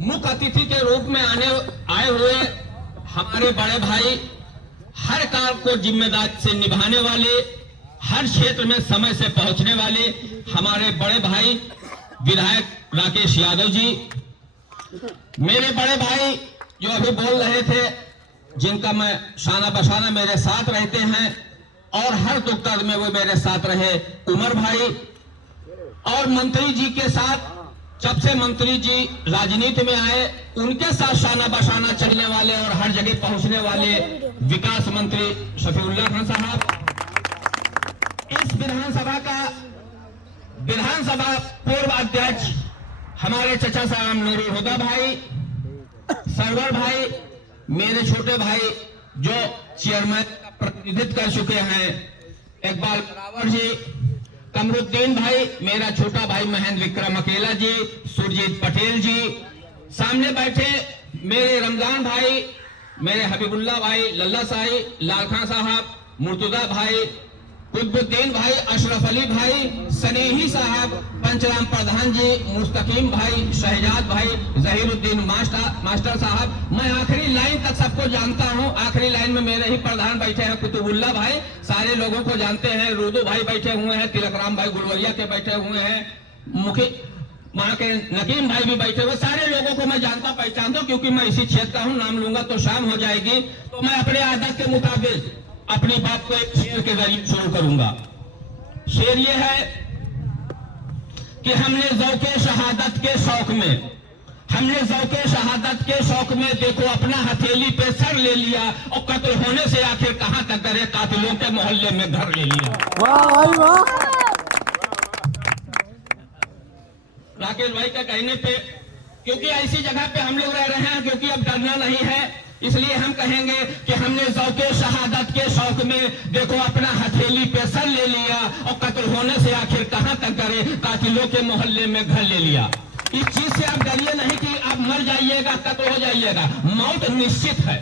मुख्य अतिथि के रूप में आए हुए हमारे बड़े भाई, हर कार्य को जिम्मेदारी से निभाने वाले, हर क्षेत्र में समय से पहुंचने वाले हमारे बड़े भाई विधायक राकेश यादव जी, मेरे बड़े भाई जो अभी बोल रहे थे, जिनका मैं शाना बशाना मेरे साथ रहते हैं और हर दुख दर्द में वो मेरे साथ रहे, उमर भाई, और मंत्री जी के साथ जब से मंत्री जी राजनीति में आए उनके साथ शाना बशाना चलने वाले और हर जगह पहुंचने वाले विकास मंत्री शफीउल्लाह खान साहब, इस विधानसभा पूर्व अध्यक्ष हमारे चचा साहब नूरुल हुदा भाई, सरवर भाई, मेरे छोटे भाई जो चेयरमैन का प्रतिनिधित्व कर चुके हैं, इकबाल बराबर जी, कमरुद्दीन भाई, मेरा छोटा भाई महेंद्र विक्रम अकेला जी, सुरजीत पटेल जी, सामने बैठे मेरे रमजान भाई, मेरे हबीबुल्लाह भाई, लल्ला साई, लालखां साहब, मुर्तुदा भाई, कुतुबुद्दीन भाई, अशरफ अली भाई, सनेही साहब, पंचराम प्रधान जी, मुस्तकीम भाई, शहजाद भाई, जहीरुद्दीन मास्टर साहब, मैं आखिरी लाइन तक सबको जानता हूं। आखिरी लाइन में मेरे ही प्रधान बैठे हैं कुतुबुल्लाह भाई, सारे लोगों को जानते हैं। रुदू भाई बैठे हुए हैं, तिलकराम भाई गुलवरिया के बैठे हुए हैं, मुखी वहां के नकीम भाई भी बैठे हुए, सारे लोगों को मैं जानता पहचानता हूं, क्योंकि मैं इसी क्षेत्र का हूं। नाम लूंगा तो शाम हो जाएगी, तो मैं अपने आदत के मुताबिक अपनी बात को एक शेर के जरिए शुरू करूंगा। शेर ये है कि हमने ज़ौक़े शहादत के शौक में देखो अपना हथेली पे सर ले लिया, और कत्ल होने से आखिर कहां तक डरे, कातिलों के मोहल्ले में घर ले लिया। वाह भाई वाह। राकेश भाई का कहने पे, क्योंकि ऐसी जगह पे हम लोग रह रहे हैं, क्योंकि अब डरना नहीं है, इसलिए हम कहेंगे कि हमने ज़ौक़े शहादत के शौक में देखो अपना हथेली पे सर ले लिया, और कत्ल होने से आखिर कहां तक डरे, कातिलों के मोहल्ले में घर ले लिया। इस चीज से आप डरिए नहीं कि आप मर जाइएगा, कत्ल हो जाइएगा। मौत निश्चित है,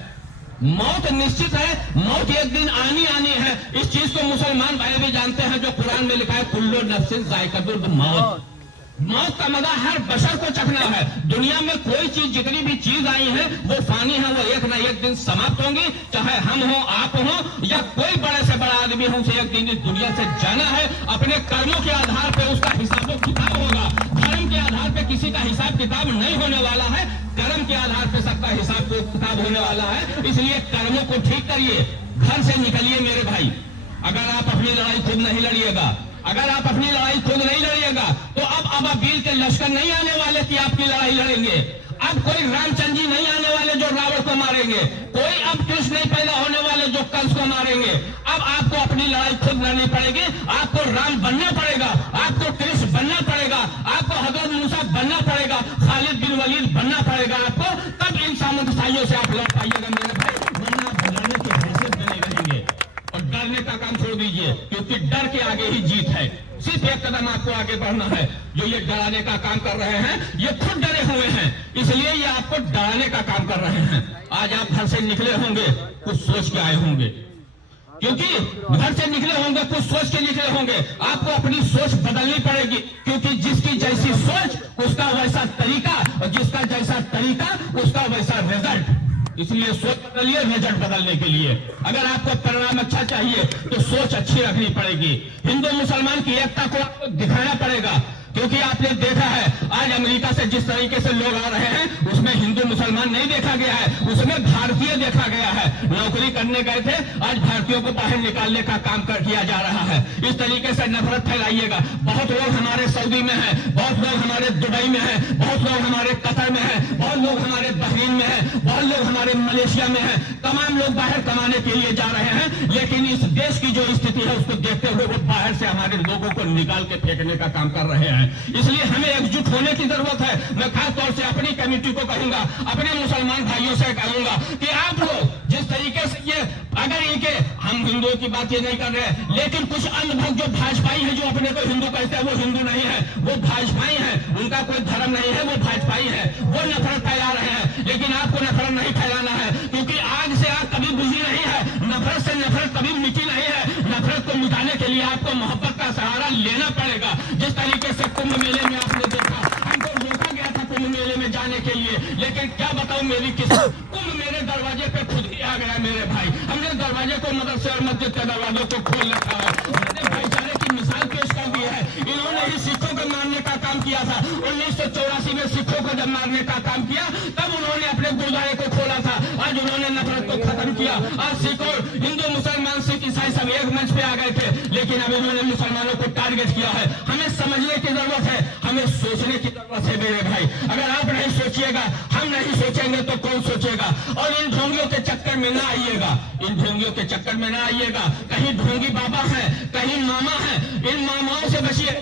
मौत निश्चित है, मौत एक दिन आनी है। इस चीज को मुसलमान भाई भी जानते हैं, जो कुरान में लिखा है कुल्लु नफ्सिन ज़ाइक़तुल मौत। मौत का मजा हर बशर को चखना है। दुनिया में कोई चीज, जितनी भी चीज आई है वो फानी है, वो एक ना एक दिन समाप्त होंगी, चाहे हम हो, आप हो, या कोई बड़े से बड़ा आदमी हो, उसे एक दिन इस दुनिया से जाना है। अपने कर्मों के आधार पर उसका हिसाब किताब होगा। धर्म के आधार पर किसी का हिसाब किताब नहीं होने वाला है, कर्म के आधार पर सबका हिसाब किताब होने वाला है। इसलिए कर्मों को ठीक करिए, घर से निकलिए मेरे भाई। अगर आप अपनी लड़ाई खुद नहीं लड़िएगा, अगर आप अपनी लड़ाई खुद नहीं लड़िएगा, तो अब अबाबील के लश्कर नहीं आने वाले कि आपकी लड़ाई लड़ेंगे। अब कोई रामचंद्र जी नहीं आने वाले जो रावण को मारेंगे, कोई अब कृष्ण नहीं पैदा होने वाले जो कंस को मारेंगे। अब आपको अपनी लड़ाई खुद लड़नी पड़ेगी। आपको राम बनना पड़ेगा, आपको कृष्ण बनना पड़ेगा, आपको हजरत मूसा बनना पड़ेगा, खालिद बिन वलीद बनना पड़ेगा आपको। तब इन सामंतसाइयों से आप लड़ पाइएगा मेरे भाई, वरना आप लड़ने की हैसियत बने रहेंगे। और डरने का काम छोड़ दीजिए, क्योंकि डर के आगे ही जीत है। सिर्फ एक कदम आपको आगे बढ़ना है। जो ये डराने का काम कर रहे हैं, ये खुद डरे हुए हैं, इसलिए ये आपको डराने का काम कर रहे हैं। आज आप घर से निकले होंगे, कुछ सोच के आए होंगे, क्योंकि घर से निकले होंगे, कुछ सोच के निकले होंगे। आपको अपनी सोच बदलनी पड़ेगी, क्योंकि जिसकी जैसी सोच उसका वैसा तरीका, और जिसका जैसा तरीका उसका वैसा रिजल्ट। इसलिए सोच बदलिए रिजल्ट बदलने के लिए। अगर आपको परिणाम अच्छा चाहिए तो सोच अच्छी रखनी पड़ेगी। हिंदू मुसलमान की एकता को आपको दिखाना पड़ेगा, क्योंकि आपने देखा है आज अमेरिका से जिस तरीके से लोग आ रहे हैं, उसमें हिंदू मुसलमान नहीं देखा गया है, उसमें भारतीय देखा गया है। नौकरी करने गए थे, आज भारतीयों को बाहर निकालने का काम किया जा रहा है। इस तरीके से नफरत फैलाइएगा। बहुत लोग हमारे सऊदी में हैं, बहुत लोग हमारे दुबई में हैं, बहुत लोग हमारे कतर में हैं, बहुत लोग हमारे बहरीन में हैं, बहुत लोग हमारे मलेशिया में हैं। तमाम लोग बाहर कमाने के लिए जा रहे हैं, लेकिन इस देश की जो स्थिति है उसको देखते हुए वो बाहर से हमारे लोगों को निकाल के फेंकने का काम कर रहे हैं। इसलिए हमें एकजुट होने की जरूरत है। मैं खास तौर से अपनी कमेटी को कहूंगा, अपने मुसलमान भाइयों से कहूंगा कि आप लोग जिस तरीके से ये, अगर इनके, हम हिंदुओं की बात ये नहीं कर रहे, लेकिन कुछ अंधभक्त जो भाजपाई है, जो अपने को हिंदू कहते हैं, वो हिंदू नहीं है, वो भाजपाई है। उनका कोई धर्म नहीं है, वो भाजपाई है, वो नफरत फैला रहे हैं। लेकिन आपको नफरत नहीं फैलाना है, क्योंकि आग से आग कभी बुझी नहीं है, नफरत से नफरत कभी मिटी नहीं है। नफरत को मिटाने के लिए आपको मोहब्बत का सहारा लेना पड़ेगा। जिस तरीके से कुंभ मेले में आपने देखा, हमको रोका गया था कुंभ मेले में जाने के लिए, लेकिन क्या बताऊं मेरी किस्मत, कुंभ मेरे दरवाजे पे खुद ही आ गया मेरे भाई। हमने दरवाजे को मदरसे और मस्जिद के दरवाजों को खोल रखा है। हमने भाईचारे की मिसाल पेश कर दी है। इन्होंने ही सिखों को मारने का काम किया था। 1984 में सिखों को जब मारने का काम किया तब उन्होंने अपने गुरुद्वारे को खोला था। आज उन्होंने नफरत को खत्म किया। आज सिख और हिंदू, मुसलमान, सिख, ईसाई सब एक मंच पे आ गए थे, लेकिन अब इन्होंने मुसलमानों को टारगेट किया है। हमें समझने की जरूरत है, हमें सोचने की जरूरत है मेरे भाई। अगर आप नहीं सोचिएगा, हम नहीं सोचेंगे तो कौन सोचेगा। और इन ढोंगियों के चक्कर में ना आइएगा, इन ढोंगियों के चक्कर में ना आइएगा। कहीं ढोंगी बाबा है, कहीं मामा है। इन मामाओं से बचिए,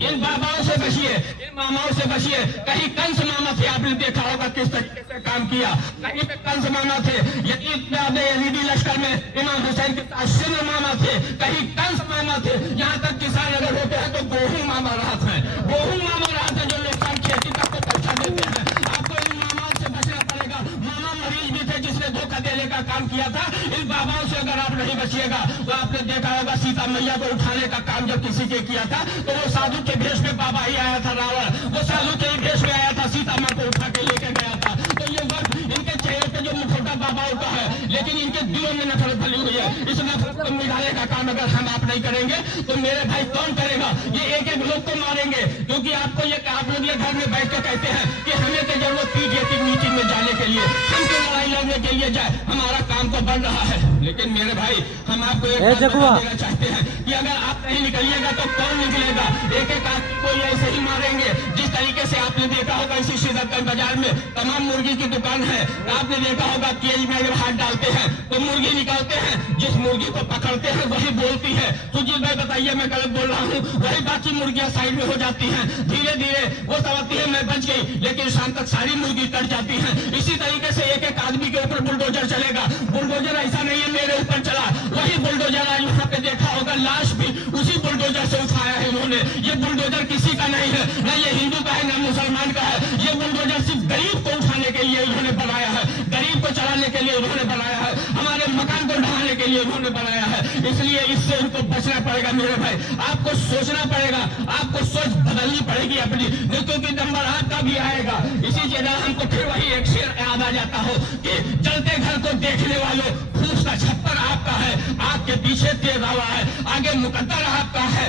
इन बाबाओं से बचिए, इन मामाओं से बचिए। कहीं कंस मामा थे, आपने देखा होगा किस तरीके से काम किया। कहीं पे कंस मामा थे, यजीदी लश्कर में इमाम हुसैन के साथ सिंह मामा थे। कहीं कंस मामा थे, यहाँ तक किसान अगर होते हैं तो गेहूं मामा राहत है, गेहूं मामा राहत है, जो नुकसान खेती तक को पैसा देते हैं। आपको इन मामाओं से बचना पड़ेगा। मामा मरीज भी थे जिसने धोखा देने का काम किया था। इन बाबाओं से अगर आप नहीं बचिएगा तो आपने देखा होगा सीता मैया को उठाने का काम जब किसी के किया था तो वो साधु के भेष में बाबा ही आया था। रावण वो साधु के भेष में आया था, सीता माँ को उठा के लेके गया था। तो ये वक्त इनके चेहरे पे जो मुखौटा बाबाओं का है, लेकिन इनके दिलों में नफरत फैली हुई है। इस नफरत को मिटाने का काम अगर हम आप नहीं करेंगे तो मेरे भाई कौन करेगा। ये एक एक लोग को मारेंगे, क्योंकि आपको ये आप लोग ये घर में बैठ के कहते हैं कि हमें तो जरूरत पीटीए की मीटिंग में जाने के लिए, हम तो लड़ाई लड़ने के लिए जाए, हमारा काम तो बन रहा है। लेकिन मेरे भाई हम आपको एक बात देना चाहते हैं कि अगर आप नहीं निकलिएगा तो कौन निकलेगा। एक एक आदमी को ये ऐसे ही मारेंगे। जिस तरीके से आपने देखा होगा इसी सिद्दतगंज बाजार में तमाम मुर्गी की दुकान है, आपने देखा होगा केज में अगर हाथ डालते हैं तो मुर्गी निकालते हैं, जिस मुर्गी को पकड़ते हैं वही बोलती है। सुजीत भाई बताइए मैं गलत बोल रहा हूँ? वही बाकी मुर्गियां साइड में हो जाती हैं। धीरे धीरे वो समझती है मैं बच गई, लेकिन शाम तक सारी मुर्गी कट जाती है। इसी तरीके से एक एक आदमी के ऊपर बुलडोजर चलेगा। बुलडोजर ऐसा नहीं है मेरे ऊपर चला, वही बुलडोजर आज यहाँ पे देखा होगा, लाश भी उसी बुलडोजर से उठाया है इन्होंने। ये बुलडोजर किसी का नहीं है, न ये हिंदू का है न मुसलमान का है। ये बुलडोजर सिर्फ गरीब को उठाने के लिए इन्होंने बनाया है, गरीब को चलाने के लिए इन्होंने बनाया है, हमारे मकान को ढहाने के लिए इन्होंने बनाया है। इसलिए इससे उनको बचना पड़ेगा मेरे भाई। आपको सोचना पड़ेगा, आपको सोच बदलनी पड़ेगी अपनी, क्योंकि नंबर आपका भी आएगा। इसी जगह हमको फिर वही एक शेर याद आ जाता हो कि जलते घर को देखने वालों, फूस का छप्पर आपका है, आपके पीछे तेज हवा है, आगे मुकद्दर आपका है।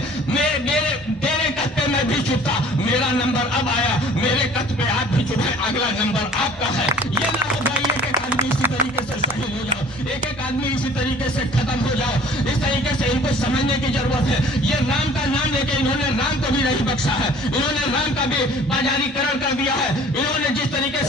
तेरे कद पे मैं भी चुपता, मेरा नंबर अब आया, मेरे कद पे आप भी चुपे, अगला नंबर आपका है। ये ना हो भाई एक एक आदमी इसी तरीके से शहीद हो जाओ, एक एक आदमी इसी तरीके से खत्म हो जाओ। इस तरीके से इनको समझने की जरूरत है। ये राम का नाम लेके इन्होंने राम को भी नहीं बख्शा है, इन्होंने राम का भी बाजारीकरण कर दिया है। इन्होंने जिस तरीके